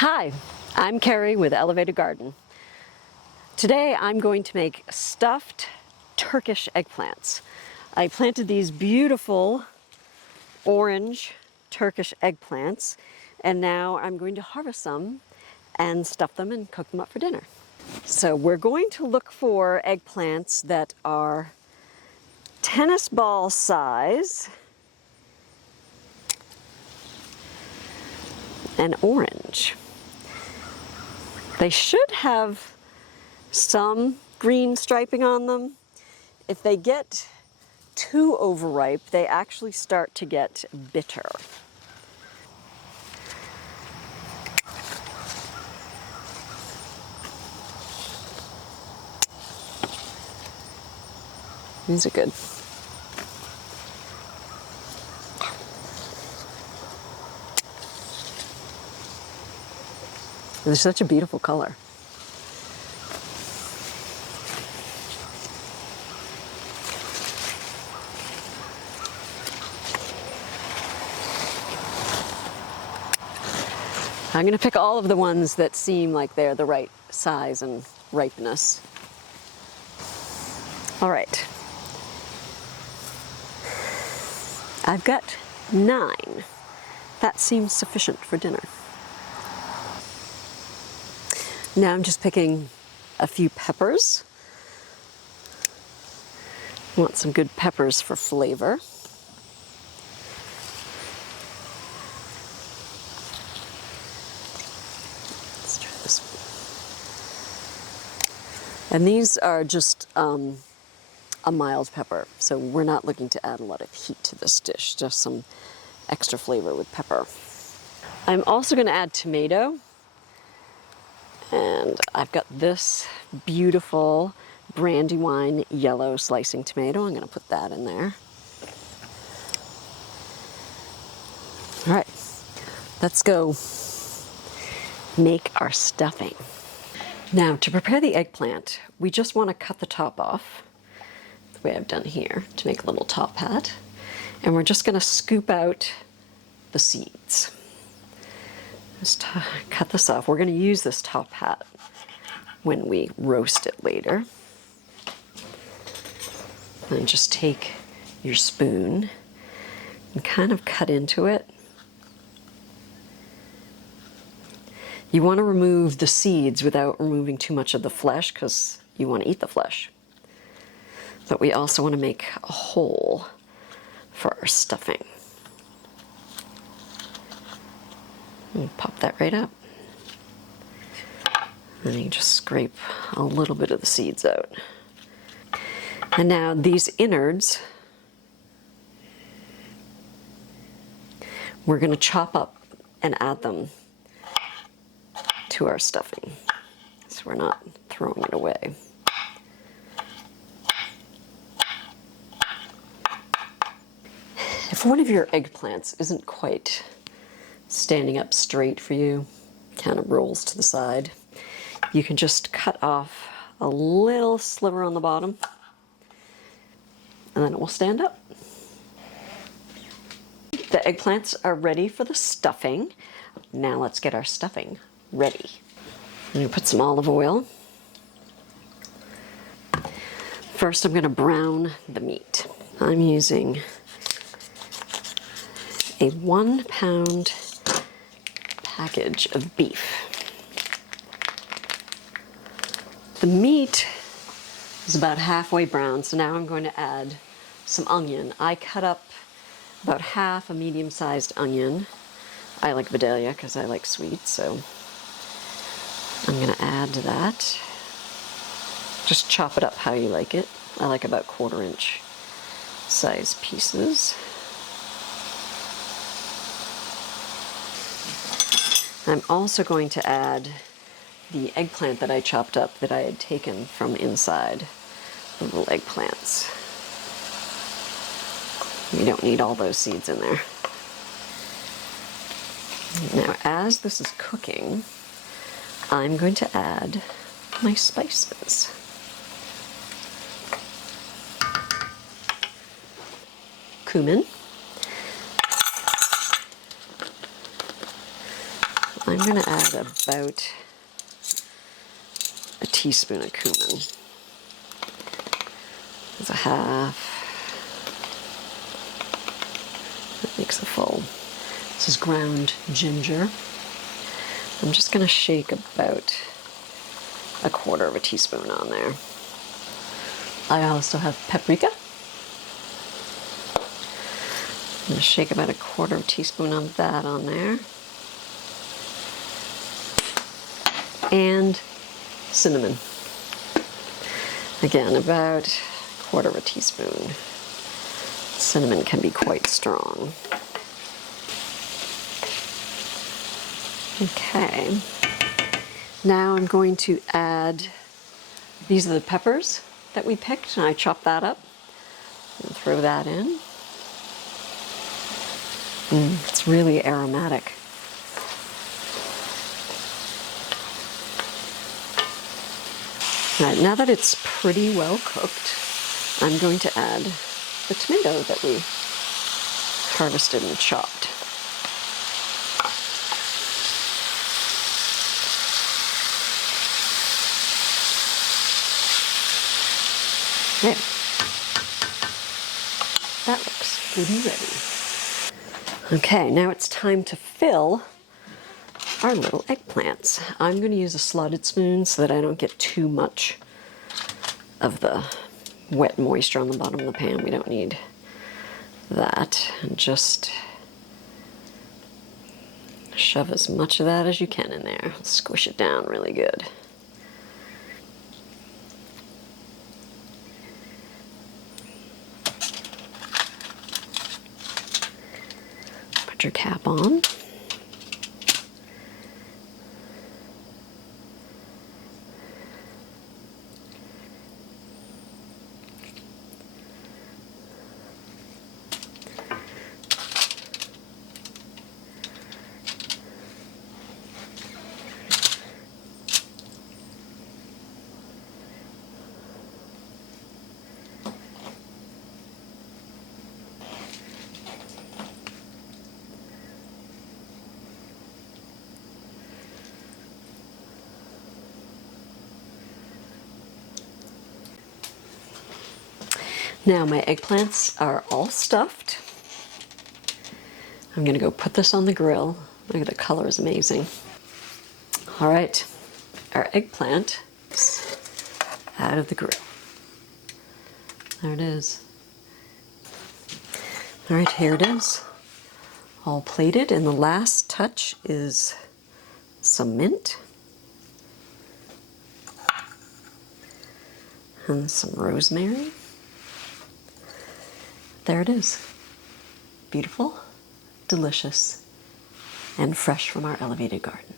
Hi, I'm Carrie with Elevated Garden. Today I'm going to make stuffed Turkish eggplants. I planted these beautiful orange Turkish eggplants, and now I'm going to harvest some and stuff them and cook them up for dinner. So we're going to look for eggplants that are tennis ball size and orange. They should have some green striping on them. If they get too overripe, they actually start to get bitter. These are good. They're such a beautiful color. I'm going to pick all of the ones that seem like they're the right size and ripeness. All right. I've got 9. That seems sufficient for dinner. Now I'm just picking a few peppers. Want some good peppers for flavor. Let's try this one. And these are just a mild pepper, so we're not looking to add a lot of heat to this dish, just some extra flavor with pepper. I'm also going to add tomato, and I've got this beautiful Brandywine yellow slicing tomato. I'm going to put that in there. All right, let's go make our stuffing. Now, to prepare the eggplant, we just want to cut the top off, the way I've done here, to make a little top hat. And we're just going to scoop out the seeds. Just cut this off. We're going to use this top hat when we roast it later. And just take your spoon and kind of cut into it. You want to remove the seeds without removing too much of the flesh, because you want to eat the flesh. But we also want to make a hole for our stuffing. And pop that right up. And you just scrape a little bit of the seeds out. And now these innards, we're going to chop up and add them to our stuffing, so we're not throwing it away. If one of your eggplants isn't quite standing up straight for you, kind of rolls to the side, you can just cut off a little sliver on the bottom, and then it will stand up. The eggplants are ready for the stuffing. Now let's get our stuffing ready. I'm going to put some olive oil. First, I'm going to brown the meat. I'm using a 1 pound package of beef. The meat is about halfway brown, so now I'm going to add some onion. I cut up about half a medium-sized onion. I like Vidalia because I like sweet, so I'm going to add that. Just chop it up how you like it. I like about 1/4 inch size pieces. I'm also going to add the eggplant that I chopped up that I had taken from inside the little eggplants. You don't need all those seeds in there. Now, as this is cooking, I'm going to add my spices. Cumin, I'm going to add about a teaspoon of cumin. That's a half. That makes a full. This is ground ginger. I'm just going to shake about a quarter of a teaspoon on there. I also have paprika. I'm going to shake about a quarter of a teaspoon of that on there. And cinnamon. Again, about a quarter of a teaspoon. Cinnamon can be quite strong. Okay. Now I'm going to add, these are the peppers that we picked, and I chopped that up. And throw that in. It's really aromatic. All right, now that it's pretty well cooked, I'm going to add the tomato that we harvested and chopped. There. That looks good and ready. Okay, now it's time to fill our little eggplants. I'm going to use a slotted spoon so that I don't get too much of the wet moisture on the bottom of the pan. We don't need that. And just shove as much of that as you can in there. Squish it down really good. Put your cap on. Now my eggplants are all stuffed. I'm gonna go put this on the grill. Look at the color, is amazing. All right, our eggplant is out of the grill. There it is. All right, here it is, all plated, and the last touch is some mint and some rosemary. There it is. Beautiful, delicious, and fresh from our elevated garden.